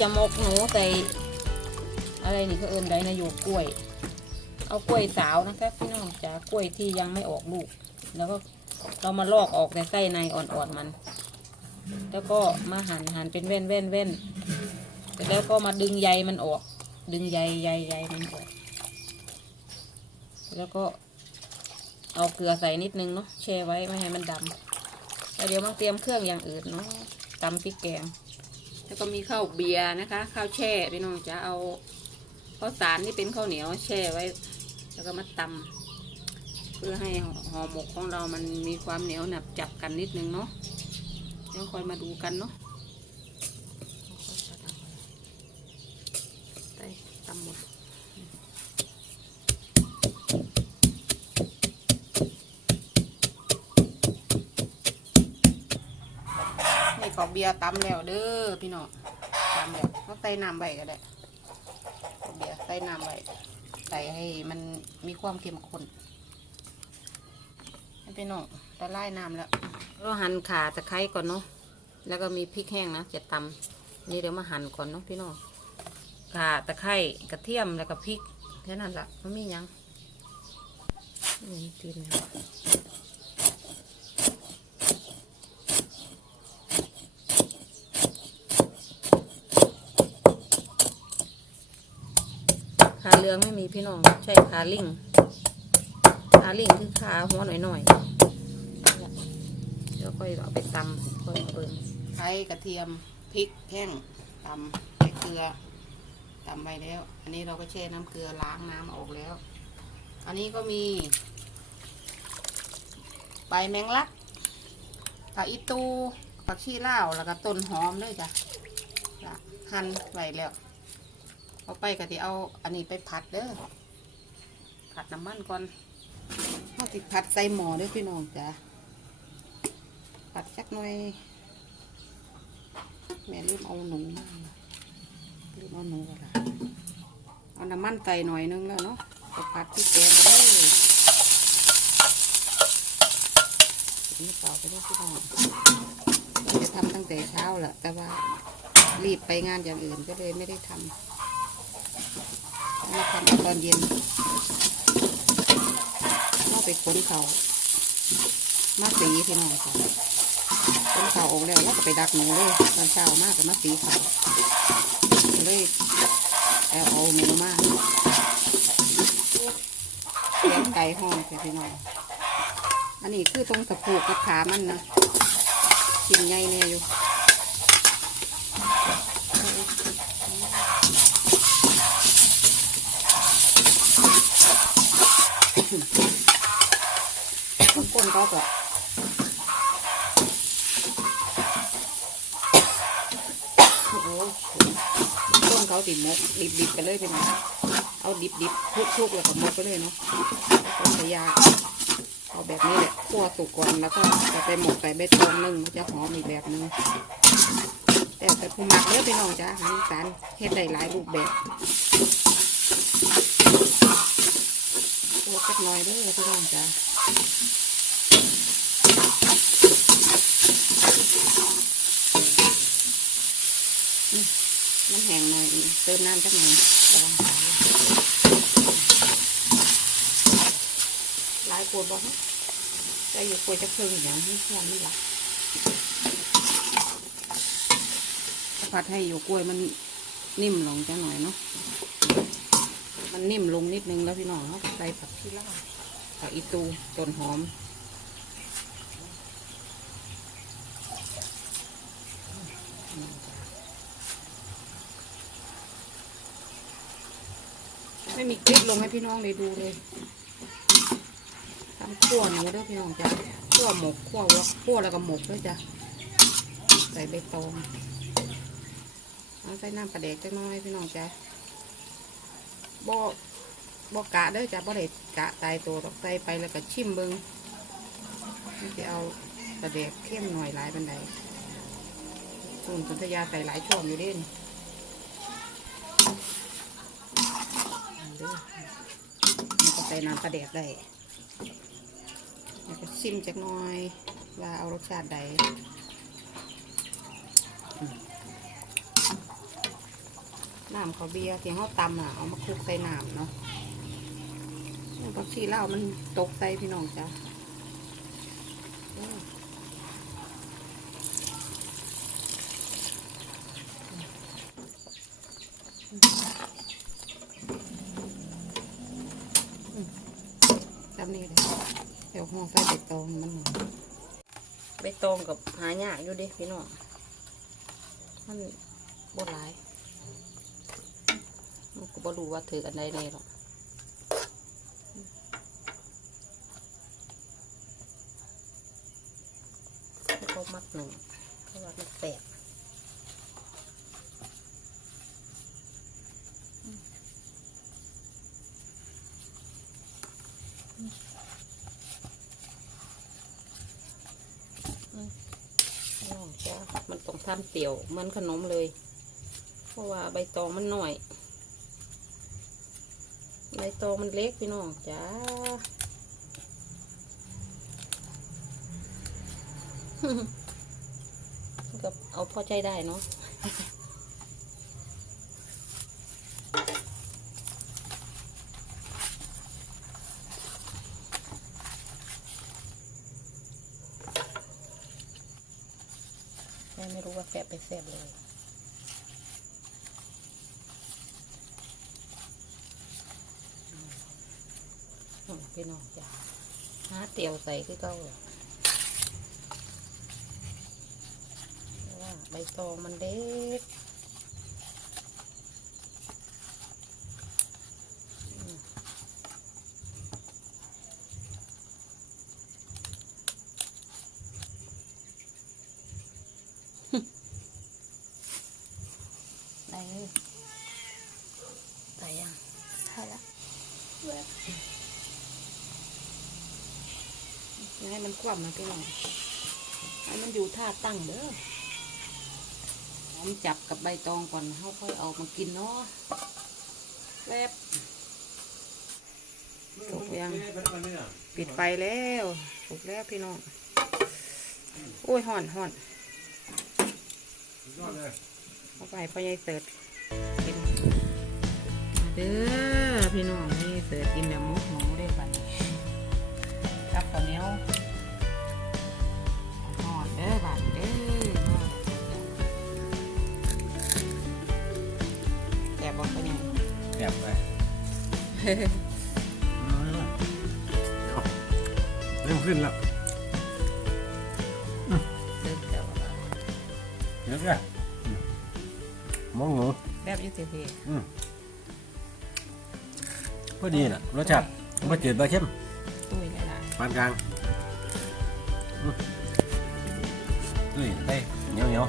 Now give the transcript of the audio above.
จะมกหนูใส่อะไรนี่เขาเอินไดนะอยู่กล้วย เอากล้วยสาวนะครับพี่น้องจ๋ากล้วยที่ยังไม่ออกลูก แล้วก็เรามาลอกออกแต่ไส้ในอ่อนๆมัน แล้วก็มาหั่นหั่นเป็นเว้นเว้นเว้นเสร็จแล้วก็มาดึงใยมันออก ดึงใยใยใยมันออก แล้วก็เอาเกลือใส่นิดนึงเนาะแช่ไว้ไม่ให้มันดำแล้วเดี๋ยวมาเตรียมเครื่องอย่างอื่นเนาะตำพริกแกง แล้วก็มีข้าวเบียร์นะคะ ข้าวแช่พี่น้องจะเอาข้าวสารที่เป็นข้าวเหนียวแช่ไว้ แล้วก็มาตำเพื่อให้ห่อหมกของเรามันมีความเหนียวหนับจับกันนิดนึงเนาะเดี๋ยวคอยมาดูกันเนาะไปตำหมด นี่ขอเบียร์ตำแล้วเด้อพี่น้องตำแล้วเขาใส่น้ำใบก็ได้ขอเบียร์ใส่น้ำใบใส่ให้มันมีความเข้มข้นให้พี่น้องละลายน้ำแล้วก็หั่นขาตะไคร้ก่อนเนาะแล้วก็มีพริกแห้งนะจะตำนี่เดี๋ยวมาหั่นก่อนเนาะพี่น้องขาตะไคร้กระเทียมแล้วก็พริกแค่นั้นละไมันมียังนี่ตีนแล้ว ขาเรืองไม่มีพี่น้อง ใช่ขาลิงขาลิงคือขาหัวหน่อยๆแล้วค่อยเอาไปตำค่อยเบิ่งไข่กระเทียมพริกแห้งตำใส่เกลือตำไปแล้ว อันนี้เราก็แช่น้ำเกลือล้างน้ำออกแล้ว อันนี้ก็มีใบแมงลักผักอีตูผักชีลาวแล้วก็ต้นหอมด้วยจ้ะละหั่นไว้แล้ว เอาไปก็ที่เอาอันนี้ไปผัดเด้อผัดน้ำมันก่อนเอาติผัดใส่หม้อด้อพี่น้องจ้ะผัดสักหน่อยแม่ลืมเอาหนูมาลืมเอาหนูก็ละเอาน้ำมันใส่หน่อยนึงแล้วเนาะก็ผัดที่แกงเลยนี่เปล่าไปด้วยพี่น้องจะทำตั้งแต่เช้าแหละแต่ว่ารีบไปงานอย่างอื่นก็เลยไม่ได้ทำ มาทำตอนเย็นมาไปขนเขามาสีพี่น้องค่ะขนเขาออกแล้วแล้วก็ไปดักหนูเลยตอนเช้ามากกับมาสีเขาเลยเอาเอาหนูมาเลี้ยงไก่ห้องค่ะพี่น้องอันนี้คือตรงสะโพกกับขามันนะกินไงเนี่ยอยู่ ก้นก็แบบโอ้โหก้นเขาติดมกดิบดิบๆไปเลยเป็นไงเอาดิบดิบทุกทุกๆแล้วก็มกไปเลยเนาะต้นพยาเอาแบบนี้แหละคั่วสุกก่อนแล้วก็จะไปหมกใส่ใบตองนึ่งจะหอมอีกแบบนึงแต่แต่ผู้มักเด้อพี่น้องจ้าอาหารสารเฮ็ดได้หลายรูปแบบ โอ้สักหน่อยเด้อพี่น้องจ้าน้ำแห้งหน่อยเติมน้ำสักหน่อยระวังสายหลายปวดบอกใจอยู่ปวดจะเพิ่งอย่างนี้แค่นี้หลักผัดให้อยู่กล้วยมันนิ่มลงจังหน่อยเนาะ มันนิ่มลงนิดนึงแล้วพี่น้องเนาะใส่ผักที่ล่าผักอีตูต้นหอมไม่มีคลิปลงให้พี่น้องเลยดูเลยทำขั้วหนูด้อพี่น้องจ้ะขั้วหมกขั้ววอกขั้วแล้วก็หมกด้วยจ้ะใส่ใบตองเอาใส่น้ำปลาเด็กจักน้อยพี่น้องจ้ะ บบกะเด้อจ้ะบ่ได้กะตายตัวดอกใส่ไปแล้วก็ชิมเบิงนี่จะเอาปลาเด็กเข้มหน่อยหลายบันไดส่วนสุนทยาใส่หลายช่วงอยู่ด่นเด้อมันก็ใส่น้ำปลาแดกได้แล้วก็ชิมจักหน่อยว่าเอารสชาติใด น้ำเขาวเบียร์ที่เขาตำอะเอามาคลุกใส่น้ำเนาะผักชีเล่าวมันตกใส่พี่น้องจ้ะจำนี่เลยเดี๋ยวห้องใส่ใบตองมันหน่อยใบตองกับหายากอยู่ดิพี่น้องมันบดหลาย บ่รู้ว่าถืออันใดแน่หรอกแล้วก็มักหนึ่งเพราะว่ามันแปลกน้อจ้ามันต้องทำเตี๋ยวเหมือนขนมเลย เพราะว่าใบตองมันหน่อย ใบตองมันเล็กพี่น้องจ้าก็เอาพอใจได้เนาะแม่ไม่รู้ว่าแสบไปแสบเลย พี่น้องจ้าหาเตียวใส่คือเก่าว่าใบตองมันเด็กอืมได้เลยใส่ยังใช่แล้ว อย่าให้มันคว่ำนะพี่น้องให้มันอยู่ท่าตั้งเด้อหอมจับกับใบตองก่อนเขาค่อยเอามากินเนาะแป๊บสุกยังปิดไฟแล้วสุกแล้วพี่น้องโอ้ยห่อนห่อนเอาไปพ่อใหญ่เสิร์ฟกินเด้อพี่น้องนี่เสิร์ฟกินแบบมูหมูได้ปัน กับข้าวเหนียวหอดเด้อบาดเด้อแซ่บบอกไปยังแอบไปเริ่มขึ้นแล้วเริ่มแซ่บแล้วเดี๋ยวกันมองหนูแบบอยุติเพอืมพอดีน่ะรสชาติไม่จืดไม่เข้มตุ้ยหลาย ปานกลาง เฮ้ยเฮ้ยเหนียวเหนียว